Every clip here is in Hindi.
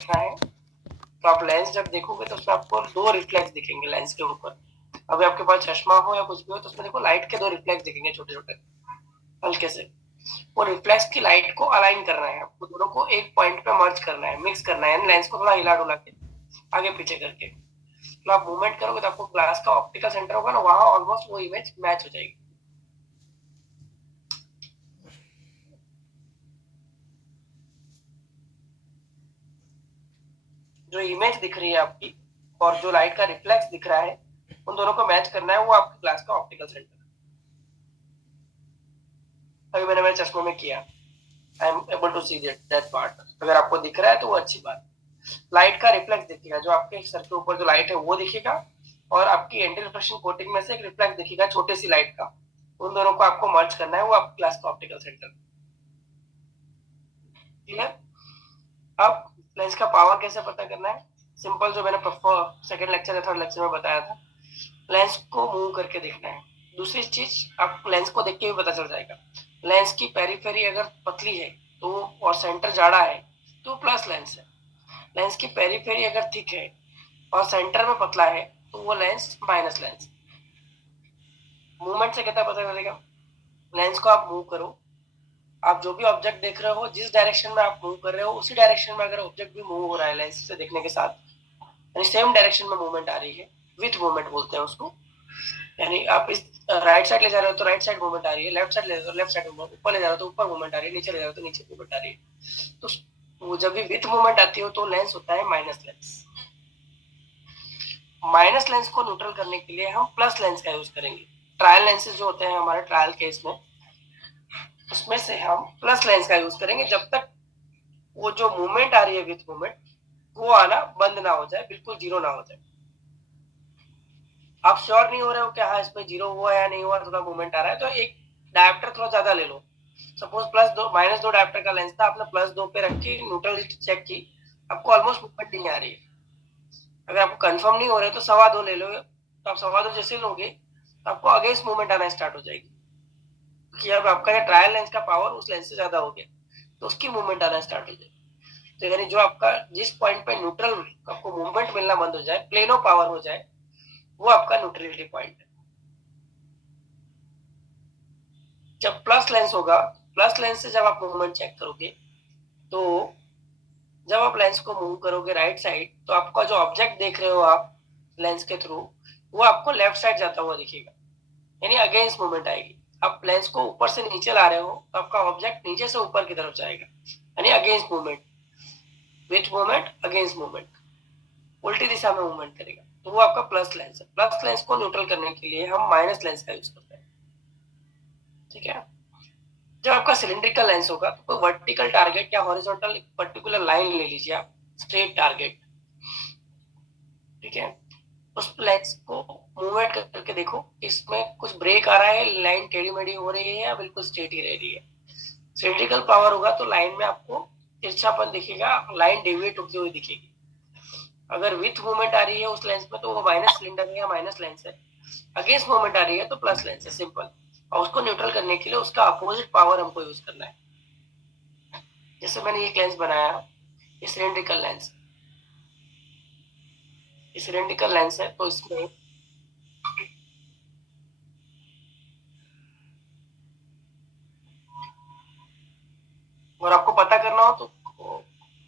है तो आप लेंस जब देखोगे तो उसमें आपको दो रिफ्लेक्स दिखेंगे लेंस के ऊपर। अभी आपके पास चश्मा हो या कुछ भी हो तो उसमें देखो लाइट के दो रिफ्लेक्स दिखेंगे छोटे छोटे हल्के से। वो रिफ्लेक्स की लाइट को अलाइन करना है आपको, दोनों को एक पॉइंट पे मर्ज करना है, मिक्स करना है, लेंस को थोड़ा हिला डुला के आगे पीछे करके तो आप मूवमेंट करोगे तो आपको ग्लास का ऑप्टिकल सेंटर होगा ना, वहां ऑलमोस्ट वो इमेज मैच हो जाएगी। जो इमेज दिख रही है आपकी और जो लाइट का रिफ्लेक्स दिख रहा है उन दोनों को मैच करना है, वो आपके ग्लास का ऑप्टिकल सेंटर। अभी मैंने मेरे चश्मे में किया, I am able to see that part. अगर आपको दिख रहा है तो वो अच्छी बात। लाइट का रिफ्लेक्स दिखेगा, जो आपके सर के ऊपर जो लाइट है वो दिखेगा और आपकी एंटी रिफ्लेक्शन कोटिंग में से एक रिफ्लेक्स दिखेगा छोटे सी लाइट का। उन दोनों को आपको मर्ज करना है, वो आपके ग्लास का ऑप्टिकल सेंटर। क्लियर? अब लेंस का पावर कैसे पता करना है? सिंपल, जो मैंने सेकंड लेक्चर या थर्ड लेक्चर में बताया था, लेंस को मूव करके देखना है। दूसरी चीज, आपको लेंस को देख के भी पता चल जाएगा। लेंस की पेरीफेरी अगर पतली है तो और सेंटर जाड़ा है तो प्लस लेंस है। लेंस की पेरीफेरी अगर थिक है और सेंटर में पतला है तो वो लेंस माइनस लेंस। मूवमेंट से कैसा पता चलेगा? लेंस को आप मूव करो, आप जो भी ऑब्जेक्ट देख रहे हो जिस डायरेक्शन में आप मूव कर रहे हो उसी डायरेक्शन में अगर ऑब्जेक्ट भी मूव हो रहा है लेंस से देखने के साथ, यानी सेम डायरेक्शन में मूवमेंट आ रही है, विथ मूवमेंट बोलते हैं उसको। यानी आप इस राइट साइड ले जा रहे हो तो राइट साइड मूवमेंट आ रही है, लेफ्ट साइड ले जा रहे हो तो लेफ्ट साइड मूवमेंट, ऊपर ले जा रहे हो तो ऊपर मूवमेंट आ रही है, नीचे ले जा रहे हो तो नीचे मूवमेंट आ रही है। तो वो जब भी विथ मूवमेंट आती हो तो लेंस होता है माइनस लेंस। माइनस लेंस को न्यूट्रल करने के लिए हम प्लस लेंस का यूज करेंगे। ट्रायल लेंसेज जो होते हैं हमारे ट्रायल केस में, उसमें से हम प्लस लेंस का यूज करेंगे जब तक वो जो मूवमेंट आ रही है विथ मूवमेंट वो आना बंद ना हो जाए, बिल्कुल जीरो ना हो जाए। आप श्योर नहीं हो रहे हो कि हाँ इसमें जीरो हुआ या नहीं हुआ, थोड़ा मूवमेंट आ रहा है, तो एक डायप्टर थोड़ा ज्यादा ले लो। सपोज -2 डायप्टर का लेंस था, आपने +2 पे रख के न्यूट्रल चेक की, आपको ऑलमोस्ट मूवमेंट नहीं आ रही है। अगर आपको कंफर्म नहीं हो रहा है तो 2.25 ले लो। तो आप 2.25 जैसे लोगे तो आपको अगेंस्ट मूवमेंट आना स्टार्ट हो जाएगी, कि अब आपका ये ट्रायल लेंस का पावर उस लेंस से ज्यादा हो गया तो उसकी मूवमेंट आना स्टार्ट हो जाएगी। तो यानी जो आपका जिस पॉइंट पे न्यूट्रल आपको मूवमेंट मिलना बंद हो जाए, प्लेन ऑफ पावर हो जाए, वो आपका न्यूट्रलिटी पॉइंट है। जब प्लस लेंस होगा, प्लस लेंस से जब आप मूवमेंट चेक करोगे तो जब आप लेंस को मूव करोगे राइट साइड तो आपका जो ऑब्जेक्ट देख रहे हो आप लेंस के थ्रू, वो आपको लेफ्ट साइड जाता हुआ दिखेगा, यानी अगेंस्ट मूवमेंट आएगी। आप लेंस को ऊपर से नीचे ला रहे हो तो आपका ऑब्जेक्ट नीचे से ऊपर की तरफ जाएगा, यानी against movement, with movement against movement, उल्टी दिशा में मूवमेंट करेगा, तो वो आपका प्लस लेंस है। प्लस लेंस को न्यूट्रल करने के लिए हम माइनस लेंस का यूज करते हैं। ठीक है? जब आपका सिलिंड्रिकल लेंस होगा तो कोई वर्टिकल टारगेट या हॉरिजॉन्टल पर्टिकुलर लाइन ले लीजिए आप, स्ट्रेट टारगेट। ठीक है? उस लेंस को मूवमेंट करके देखो, इसमें कुछ ब्रेक आ रहा है, लाइन टेढ़ी मेढ़ी हो रही है या बिल्कुल स्ट्रेट ही रह रही है। सिलिंड्रिकल पावर होगा तो लाइन में आपको तिरछापन दिखेगा, लाइन डेविएट होती हुई दिखेगी। अगर विथ मूवमेंट आ रही है उस लेंस में तो वो माइनस सिलेंडर है या माइनस लेंस है, अगेंस्ट मूवमेंट आ रही है तो प्लस लेंस है, सिंपल। और उसको न्यूट्रल करने के लिए उसका अपोजिट पावर हमको यूज करना है। जैसे मैंने एक लेंस बनाया, ये सिलेंड्रिकल लेंस, ये सिलेंड्रिकल लेंस है तो इसमें और आपको पता करना हो तो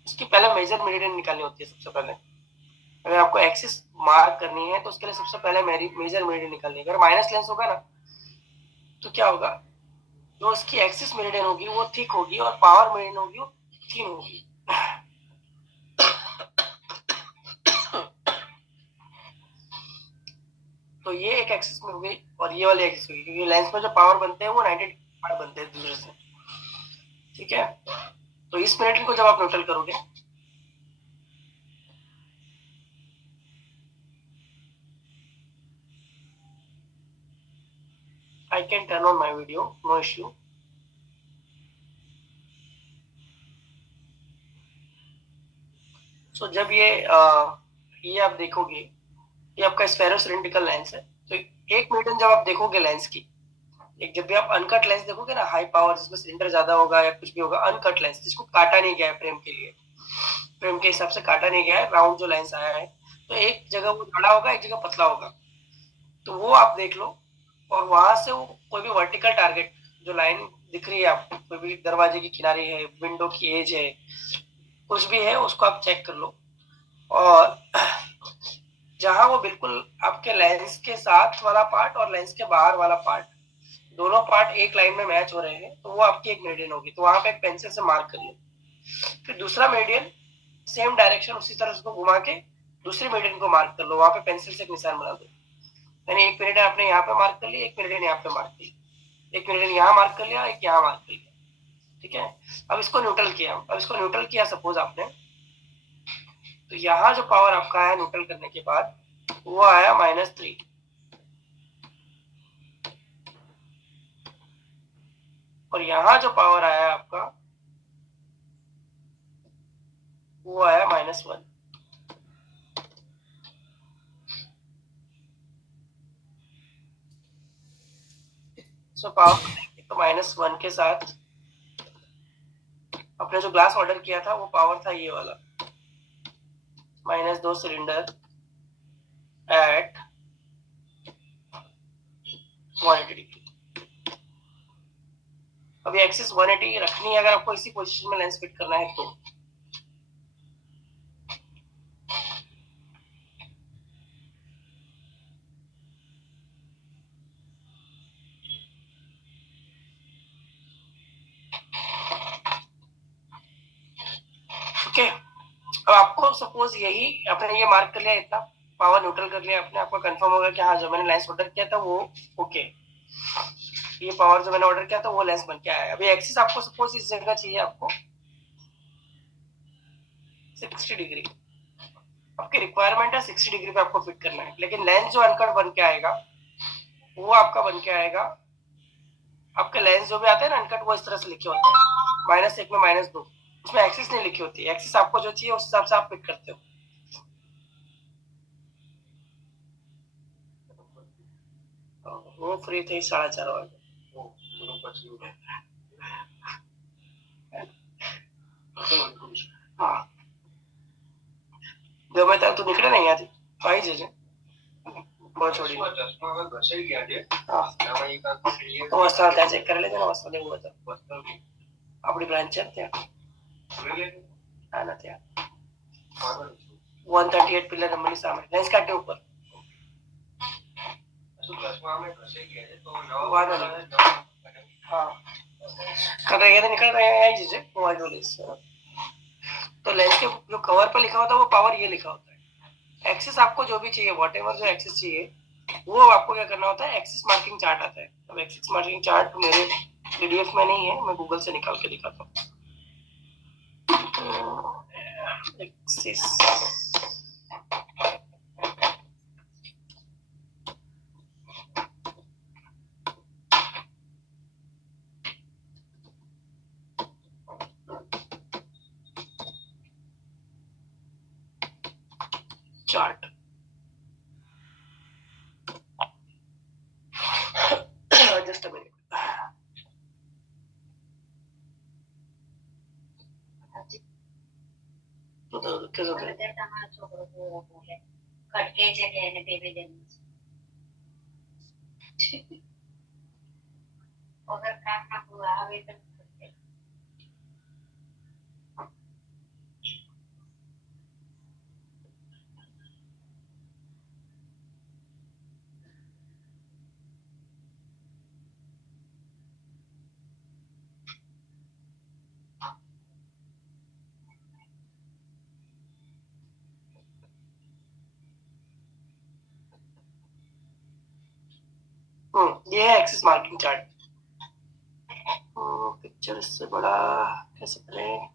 उसकी पहले मेजर मेरिडियन निकालनी होती है सबसे पहले। अगर आपको एक्सिस मार्क करनी है तो उसके लिए सबसे पहले मेजर मेरिडियन निकालनी है। अगर माइनस लेंस होगा ना तो क्या होगा, जो उसकी एक्सिस मेरिडियन होगी वो थिक होगी और पावर मेरिडियन होगी वो थिन होगी। तो ये एक एक्सिस में होगी और ये वाली एक्सिस होगी, क्योंकि लेंस में जो पावर बनते हैं वो 90 डिग्री बनते हैं दूसरे से। ठीक है? तो इस मेरिडियन को जब आप न्यूट्रल करोगे, I can turn on my video, no issue. So जब ये आप देखोगे, ये आपका स्फेरोसिलिंड्रिकल लेंस है। तो एक मिनट जब आप देखोगे लेंस की, एक जब भी आप अनकट लेंस देखोगे ना, हाई पावर जिसमें सिलेंडर ज्यादा होगा या कुछ भी होगा, अनकट लेंस जिसको काटा नहीं गया है फ्रेम के लिए, फ्रेम के हिसाब से काटा नहीं गया है, राउंड जो लेंस आया है, तो एक जगह वो बड़ा होगा, एक जगह पतला होगा, तो वो आप देख लो। और वहां से वो कोई भी वर्टिकल टारगेट जो लाइन दिख रही है आपको, कोई भी दरवाजे की किनारे है, विंडो की एज है, कुछ भी है, उसको आप चेक कर लो। और जहां वो बिल्कुल आपके लेंस के साथ वाला पार्ट और लेंस के बाहर वाला पार्ट, दोनों पार्ट एक लाइन में मैच हो रहे हैं, तो वो आपकी एक मेडियन होगी, तो वहां पे एक पेंसिल से मार्क कर लो। फिर दूसरा मेडियन सेम डायरेक्शन उसी तरह उसको घुमा के दूसरी मेडियन को मार्क कर लो, वहां पे पेंसिल से एक निशान बना दो। यानी एक मेडियन आपने यहाँ पे मार्क कर लिया, एक मेडियन यहाँ पे मार्क कर लिया, एक मेडियन यहाँ मार्क कर लिया, एक यहाँ मार्क कर लिया। ठीक है, अब इसको न्यूट्रल किया, अब इसको न्यूट्रल किया सपोज आपने, तो यहाँ जो पावर आपका आया न्यूट्रल करने के बाद वो आया -3, और यहाँ जो पावर आया आपका वो आया -1। सो पावर तो -1 के साथ अपने जो ग्लास ऑर्डर किया था वो पावर था ये वाला, -2 सिलेंडर एट 180 डिग्री। अभी एक्सिस 180 रखनी है अगर आपको इसी पोजीशन में लेंस फिट करना है तो। ओके, अब आपको सपोज यही आपने ये मार्क कर लिया, इतना पावर न्यूट्रल कर लिया आपने, आपको कंफर्म होगा कि हाँ जो मैंने लेंस ऑर्डर किया था वो ओके, ये पावर जो मैंने ऑर्डर किया था वो लेंस बन के आया। अभी एक्सिस आपको सपोज इस जगह चाहिए, आपको 60 डिग्री, आपकी रिक्वायरमेंट है 60 डिग्री पे आपको फिट करना है, लेकिन लेंस जो अनकट बन के आएगा वो आपका बन के आएगा, आपके लेंस जो भी आते हैं ना अनकट, वो इस तरह से लिखे होते हैं, -1 में -2, उसमें एक्सिस नहीं लिखी होती, एक्सिस आपको जो चाहिए उस हिसाब से आप फिट करते हो। वो फ्री थे 4:30 बजे। हाँ, ગમે ત્યારે તું નીકળે ને અહીંયાથી તો આવી જજે, બહુ છોડી હા, તો વસ્ત્રાલ ત્યાં ચેક કરી લેજે ને, વસ્ત્રાલ એવું હોય તો આપણી બ્રાન્ચ છે ત્યાં, હા ના ત્યાં 138 પિલર નંબરની સામે લેન્સ કાઢે ઉપર વાંધો નહીં, हाँ कल ये निकल रहे हैं आई चीजें मोबाइल वाले से। तो लेंस के जो कवर पर लिखा होता है वो पावर ये लिखा होता है। एक्सिस आपको जो भी चाहिए, वॉट एवर जो एक्सिस चाहिए वो आपको क्या करना होता है, एक्सिस मार्किंग चार्ट आता है। अब एक्सिस मार्किंग चार्ट मेरे पीडीएफ में नहीं है, मैं गूगल से निकाल के दिखाता हूँ। Axis chart, just a minute. ये है एक्सिस मार्किंग चार्ट। पिक्चर इससे बड़ा कैसे करें,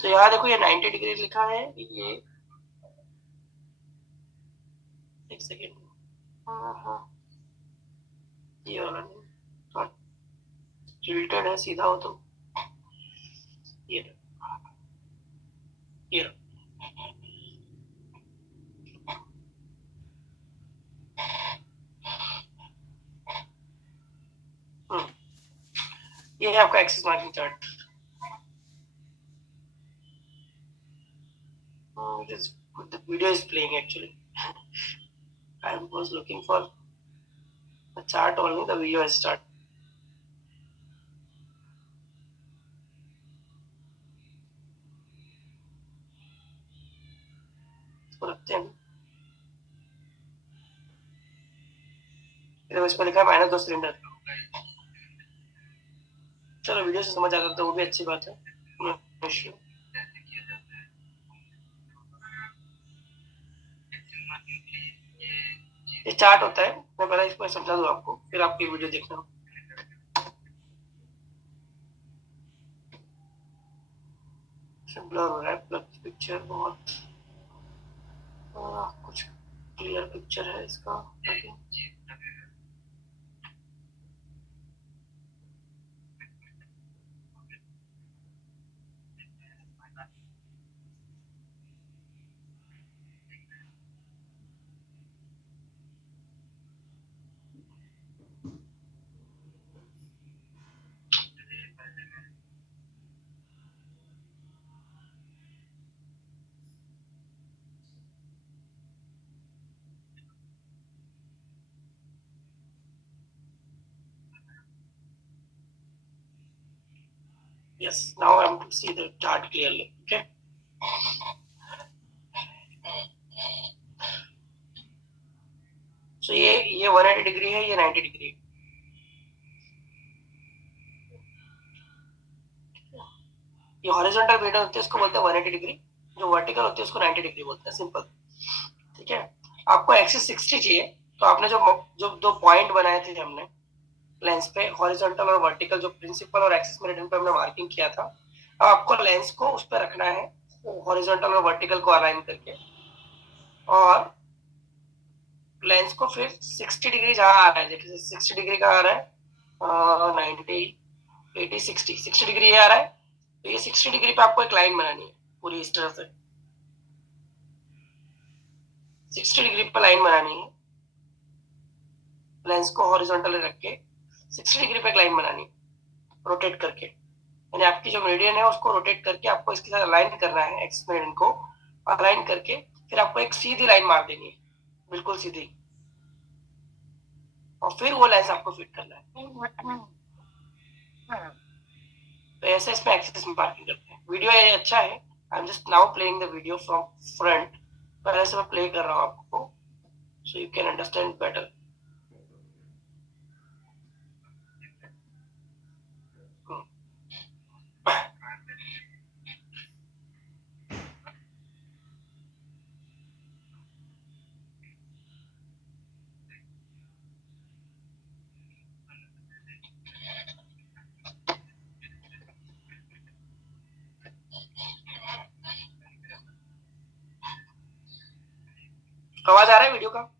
तो यहाँ देखो ये 90 डिग्री लिखा है, ये एक सेकेंड, ये वाला नहीं, टिल्टेड है, सीधा हो तो ये ये ये है आपका axis marking chart. It is good. The video is playing actually. I was looking for the chart only. The video has started. इसको रखते हैं. इसमें लिखा है -2 सिलेंडर. चलो वीडियो से समझ आ गया तो वो भी अच्छी बात है. ये चार्ट होता है. मैं पहले इसको समझा दूं आपको, फिर आपकी वीडियो देखना. ब्लर हो रहा है पिक्चर बहुत. कुछ क्लियर पिक्चर है इसका. Yes, now I'm to see the chart clearly. Okay. So ये 180 डिग्री है, ये 90 डिग्री है. ये हॉरिजॉन्टल मीटर होते हैं, उसको बोलते हैं 180 डिग्री. जो वर्टिकल होते हैं उसको 90 डिग्री बोलते हैं. सिंपल. ठीक है. आपको एक्सिस 60 चाहिए, तो आपने जो दो पॉइंट बनाए थे हमने लेंस पे, हॉरिजॉन्टल और वर्टिकल, जो प्रिंसिपल और एक्सिस मेरिडियन पे हमने मार्किंग किया था, अब आपको लेंस को उस पर रखना है, हॉरिजॉन्टल और वर्टिकल को अलाइन करके. और लेंस को फिर 60 डिग्री जहां आ रहा है, जैसे 60 डिग्री का आ रहा है, 90 80 60 डिग्री आ रहा है, तो ये 60 डिग्री पे आपको एक लाइन बनानी है पूरी इस तरह से. 60 डिग्री पे लाइन बनानी है. लेंस को हॉरिजॉन्टल रख के 60 डिग्री पे एक लाइन बनानी है, रोटेट करके. यानी आपकी जो मेरिडियन है उसको रोटेट करके आपको इसके साथ अलाइन करना है. एक्सिस मेरिडियन को अलाइन करके फिर आपको एक सीधी लाइन मार देनी है, बिल्कुल सीधी. और फिर वो लेंस आपको फिट करना है. तो ऐसे इसमें एक्सिस मार्किंग करते हैं. वीडियो ये अच्छा है. I am just now playing the video from front. पहले से मैं प्ले कर रहा हूँ आपको, so you can understand better. आवाज आ रहा है वीडियो का?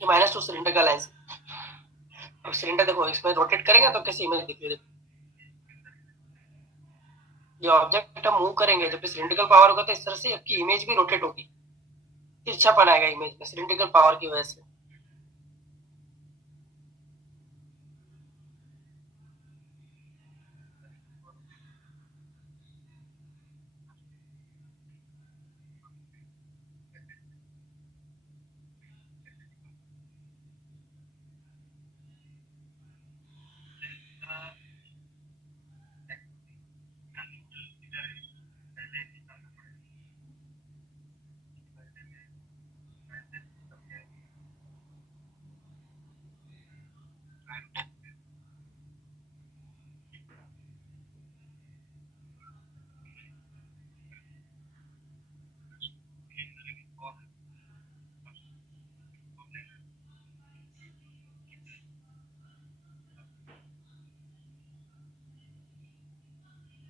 ये -2 सिलेंडर का लेंस. अब सिलेंडर देखो, इसमें रोटेट करेंगे तो कैसी इमेज दिखेगी. ये ऑब्जेक्ट हम मूव करेंगे, जब सिलिंड्रिकल पावर होगा तो इस तरह से आपकी इमेज भी रोटेट होगी. तिरछापन आएगा इमेज में सिलिंड्रिकल पावर की वजह से.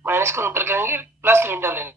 माइनस को न्यूट्रल करेंगे, प्लस सिलेंडर लेंगे.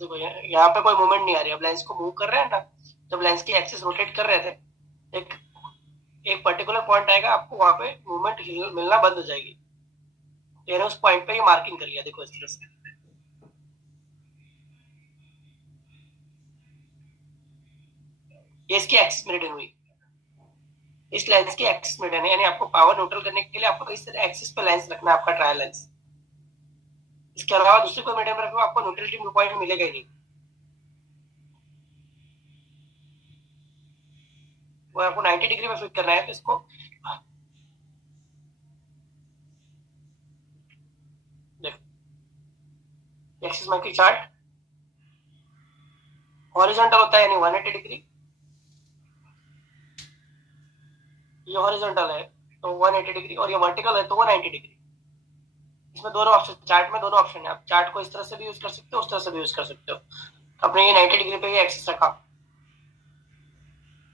देखो यहाँ पे कोई मूवमेंट नहीं आ रही, अब लेंस को मूव कर रहे हैं ना, जब लेंस की एक्सिस रोटेट कर रहे थे, एक एक पर्टिकुलर पॉइंट आएगा, आपको वहां पे मूवमेंट मिलना बंद हो जाएगी। मैंने उस पॉइंट पे ये मार्किंग कर लिया, देखो इस तरह से। ये इसकी एक्सिस मेरिडियन हुई, इस लेंस की एक्सिस मेरिडियन है, यानी आपको पावर न्यूट्रल करने के लिए आपको इस तरह एक्सिस पे लेंस रखना है, आपका ट्रायल लेंस। इसके अलावा दूसरे कोई मीडियम रखो, आपको न्यूट्रलिटी व्यू पॉइंट मिलेगा ही नहीं। वो आपको 90 डिग्री में फिट करना है, तो इसको देखो एक्सिस मार्किंग चार्ट हॉरिजॉन्टल होता है यानी 180 डिग्री, ये हॉरिजॉन्टल है तो 180 डिग्री, और ये वर्टिकल है तो 190 डिग्री। इसमें दोनों ऑप्शन, चार्ट में दोनों ऑप्शन है, आप चार्ट को इस तरह से भी यूज कर सकते हो, उस तरह से भी यूज कर सकते हो। अपने ये 90 डिग्री पे ये एक्सिस रखा,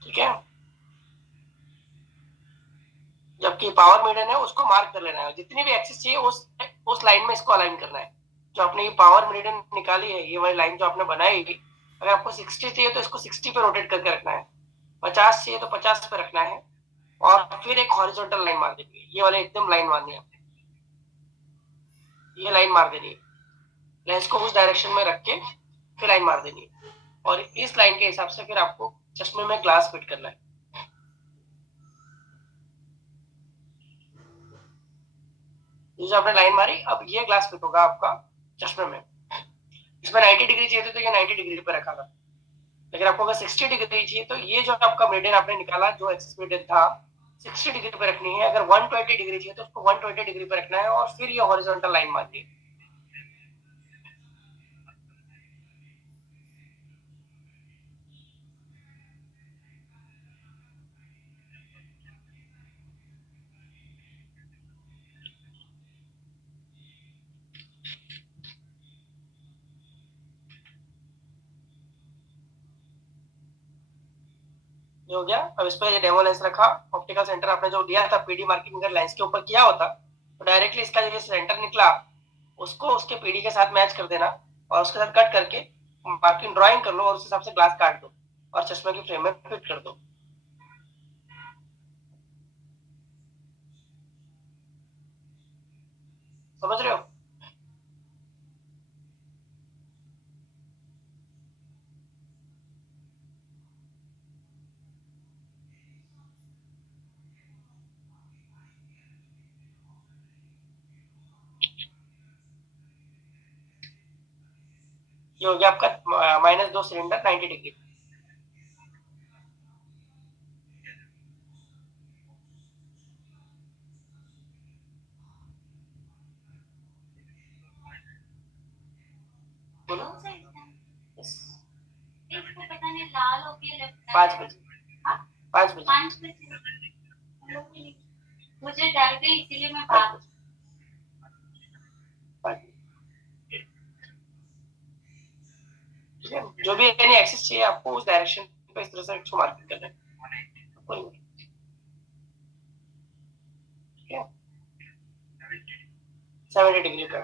ठीक है। जबकि पावर मीडियन है उसको मार्क कर लेना है, जितनी भी एक्सिस चाहिए उस लाइन में इसको अलाइन करना है। जो आपने ये पावर मीडियन निकाली है, ये वाली लाइन जो आपने बनाई, अगर आपको 60 चाहिए तो इसको 60 पे रोटेट करके रखना है, 50 चाहिए तो 50 पे रखना है, और फिर एक हॉरिजॉन्टल लाइन मार देनी है, ये वाले एकदम लाइन मारनी है, ये लाइन मार देनी है, लेंस को उस डायरेक्शन में रख के फिर लाइन मार देनी है, और इस लाइन के हिसाब से फिर आपको चश्मे में ग्लास फिट करना है। ये जो आपने लाइन मारी, अब ये ग्लास फिट होगा आपका चश्मे में। इसमें 90 डिग्री चाहिए तो ये 90 डिग्री पे रखा था, लेकिन आपको अगर 60 डिग्री चाहिए तो ये जो आपका मीडियन आपने निकाला, जो एक्सिस मीडियन था, 60 डिग्री पे रखनी है। अगर 120 डिग्री चाहिए तो उसको 120 डिग्री पे रखना है, और फिर ये हॉरिजॉन्टल लाइन मारनी है। ये हो गया। अब इस पर डेमो लेंस रखा, ऑप्टिकल सेंटर आपने जो दिया था, पीडी मार्किंग अगर लेंस के ऊपर किया होता तो डायरेक्टली इसका जो सेंटर निकला उसको उसके पीडी के साथ मैच कर देना, और उसके साथ कट करके मार्किंग ड्राइंग कर लो, और उस हिसाब से ग्लास काट दो और चश्मे की फ्रेम में फिट कर दो। समझ रहे हो? ये हो गया आपका -2 सिलेंडर 90 डिग्री। बोलो। लाल हो गया 5 बजे, 5 बजे मुझे डर गई, इसीलिए मैं बात। जो भी एनी एक्सिस चाहिए आपको उस डायरेक्शन पे इस तरह से इसको मार्किंग करना है। कोई नहीं, ठीक है। 70 डिग्री का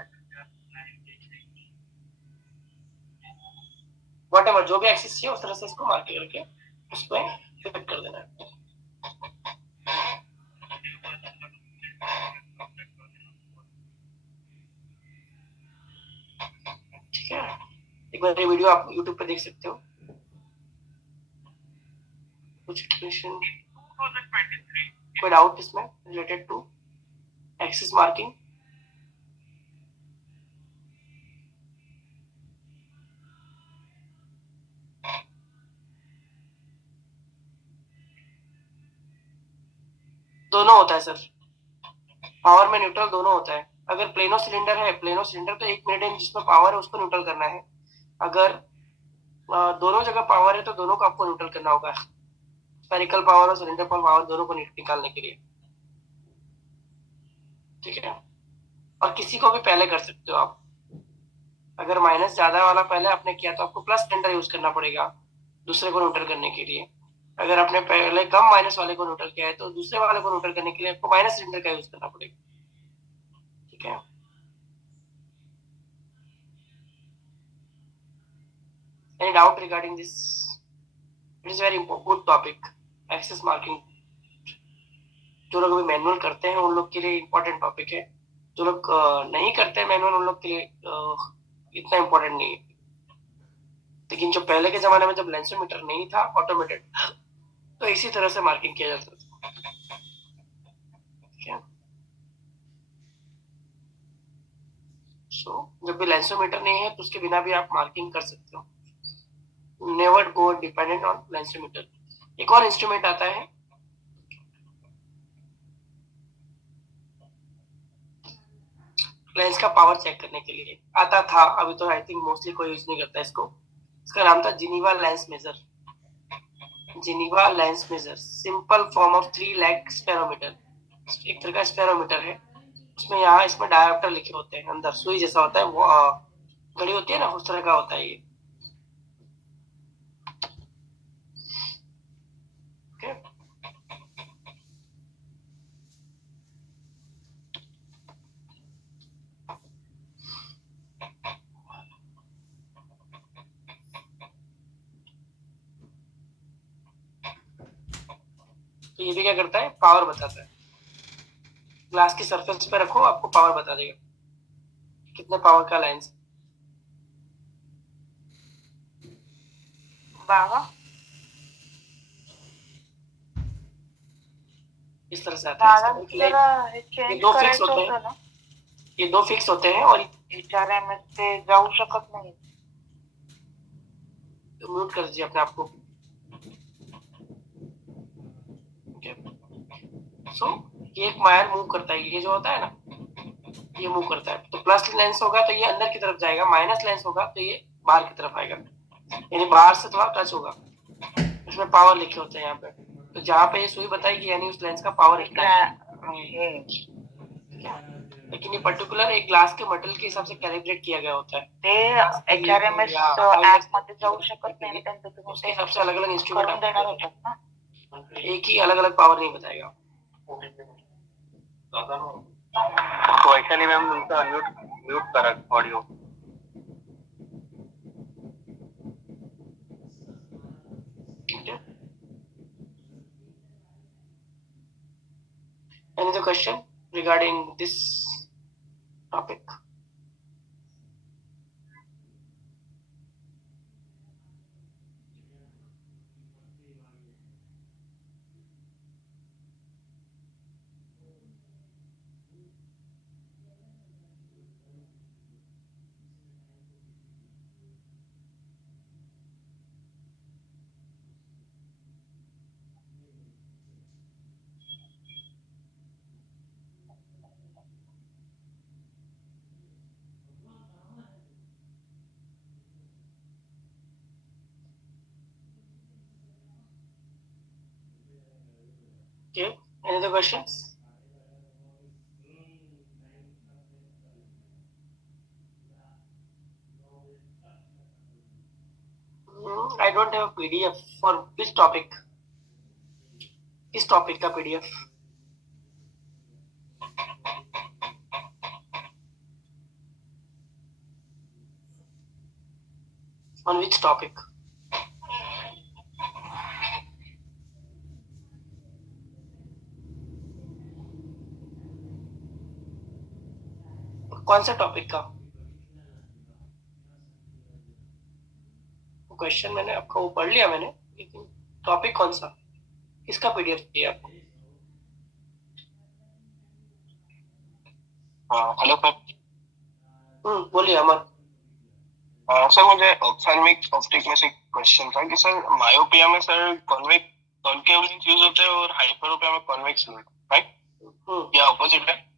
वट एवर जो भी एक्सिस चाहिए उस तरह से इसको मार्किंग करके उसमें फिट कर देना है। ठीक है, एक बार ये वीडियो आप YouTube पे देख सकते हो। कुछ क्वेश्चन, कोई डाउट इसमें रिलेटेड टू एक्सिस मार्किंग? दोनों होता है सर, पावर में न्यूट्रल दोनों होता है। अगर प्लेनो सिलेंडर है, प्लेनो सिलेंडर तो एक मीडियम जिसमें पावर है उसको न्यूट्रल करना है। अगर दोनों जगह पावर है तो दोनों को आपको न्यूट्रल करना होगा, स्फेरिकल पावर और सिलेंडर पावर दोनों को निकालने के लिए। ठीक है, और किसी को भी पहले कर सकते हो आप। अगर माइनस ज्यादा वाला पहले आपने किया तो आपको प्लस सिलेंडर यूज करना पड़ेगा दूसरे को न्यूट्रल करने के लिए। अगर आपने पहले कम माइनस वाले को न्यूट्रल किया है तो दूसरे वाले को न्यूट्रल करने के लिए आपको माइनस सिलेंडर का यूज करना पड़ेगा। ठीक है, Any doubt regarding this? It is very good topic. Axis marking. जो लोग अभी मैनुअल करते हैं उन लोग के लिए इम्पोर्टेंट टॉपिक है. जो लोग नहीं करते हैं मैनुअल उन लोग के लिए इतना इम्पोर्टेंट नहीं है. लेकिन जो पहले के जमाने में जब लेंसोमीटर नहीं था ऑटोमेटेड, तो इसी तरह से मार्किंग किया जाता था. जब भी लेंसोमीटर नहीं है तो उसके बिना भी आप मार्किंग कर सकते हो. Never go dependent on lensometer. एक और इंस्ट्रूमेंट आता है लेंस का पावर चेक करने के लिए. आता था, अभी तो आई थिंक मोस्टली कोई यूज नहीं करता इसको. इसका नाम था Geneva lens measure. Geneva lens measure simple form of 3 leg spherometer. एक तरह का स्पेरोमीटर है. उसमें यहाँ इसमें डायोप्टर लिखे होते हैं, अंदर सुई जैसा होता है, वो घड़ी होती है ना, उस तरह का होता है ये. तो ये भी क्या करता है, पावर बताता है. ग्लास की सरफेस पे रखो, आपको पावर बता देगा कितने पावर का लेंस. इस तरह से आता है. ये दो फिक्स होते हैं. ये दो फिक्स होते हैं और HRMS से जाऊ शकत नाही. तो म्यूट कर दीजिए अपने आप को. सो ये एक वायर मूव करता है. ये जो होता है ना, ये मूव करता है. तो प्लस लेंस होगा तो ये अंदर की तरफ जाएगा, माइनस लेंस होगा तो ये बाहर की तरफ आएगा, यानी बाहर से थोड़ा टच होगा. इसमें पावर लिखे होते हैं यहाँ पे. तो जहाँ पे ये सुई बताएगी यानी उस लेंस का पावर इतना है. लेकिन ये पर्टिकुलर एक ग्लास के मेटल के हिसाब से कैलिब्रेट किया गया होता है. ते HRMS ऍप मध्ये जाऊ शकत नाही, त्यांचं तुम्ही उसके हिसाब से अलग अलग इंस्ट्रूमेंट देणार होतात ना. एक ही अलग अलग पावर नहीं बताएगा. तो वैशाली मैम तुमचा म्यूट करा audio. Any other question regarding this topic? Okay, any other questions? I don't have a PDF for which topic. किस टॉपिक का PDF? On which topic? कौन सा टॉपिक का क्वेश्चन? मैंने आपका वो पढ़ लिया मैंने, लेकिन टॉपिक कौन सा, किसका PDF चाहिए आपको? Hello sir. बोलिए अमर. सर मुझे ऑप्थेल्मिक ऑप्टिक में से क्वेश्चन था कि सर मायोपिया में सर कॉन्केव लेंस यूज होते हैं और हाइपरोपिया में कॉन्वेक्स लेंस, राइट? या ऑपोजिट है?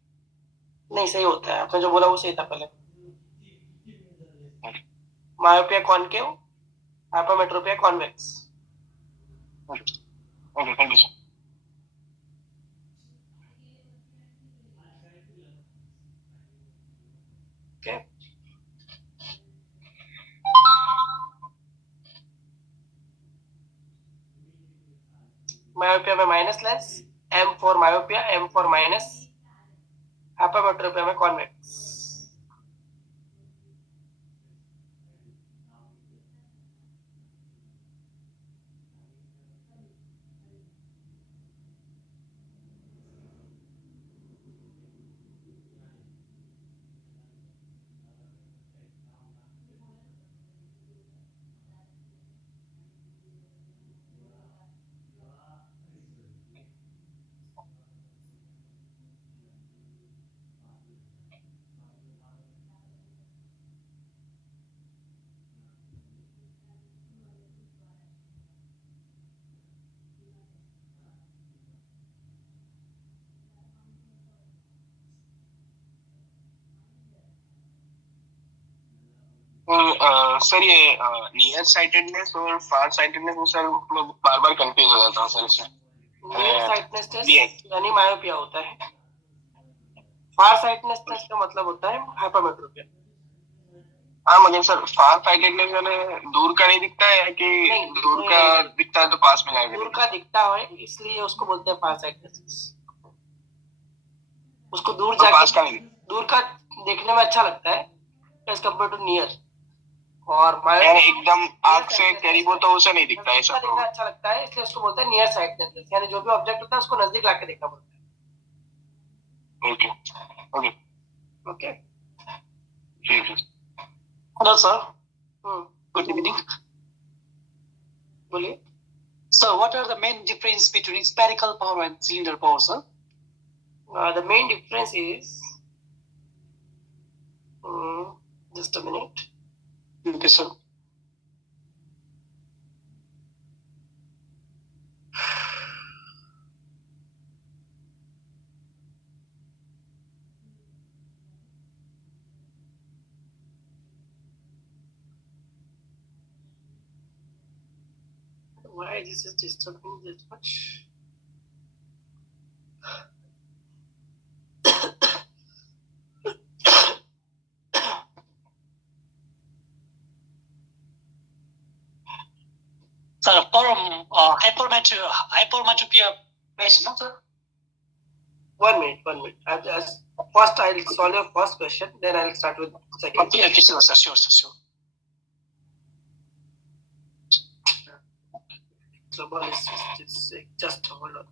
नहीं, सही होता है. आपने जो बोला वो सही था पहले. Myopia concave, hypermetropia convex. Okay, thank you sir. Okay, myopia में minus lens, M for myopia, M for minus. Hypermetropia में कॉन्वेक्स. सर ये नियर साइटेडनेस और फार साइटेडनेस में सर मैं बार बार कंफ्यूज हो जाता हूँ सर इससे। नियर साइटनेस यानी मायोपिया होता है, फार साइटनेस का मतलब होता है हाइपरमेट्रोपिया। हाँ मगर सर फार साइटेडनेस मैंने दूर का नहीं दिखता है कि नहीं, दूर का दिखता है तो पास में जाएगा? दूर का दिखता है इसलिए उसको बोलते हैं फार साइटनेस। उसको दूर तो जाके पास का नहीं दिखता। दूर का देखने में अच्छा लगता है एज कम्पेयर टू नियर। और यानी एकदम आंख से करीब हो तो उसे नहीं दिखता है नजदीक का ऐसा? देखना अच्छा लगता है इसलिए उसको बोलते हैं नियर साइटनेस, यानी जो भी ऑब्जेक्ट होता है उसको नजदीक लाके देखना पड़ता है। ओके ओके ओके ठीक है। Hello, sir. गुड इवनिंग, बोलिए। So, what are the main difference between spherical power and cylinder power, sir? The main difference is just a minute. Okay, sir. Why this is disturbing this much? Sir, for hypermetropia patient, no, sir? 1 minute, 1 minute. First I'll solve your first question, then I'll start with second. Okay, sure, sir, sure. So, just hold on.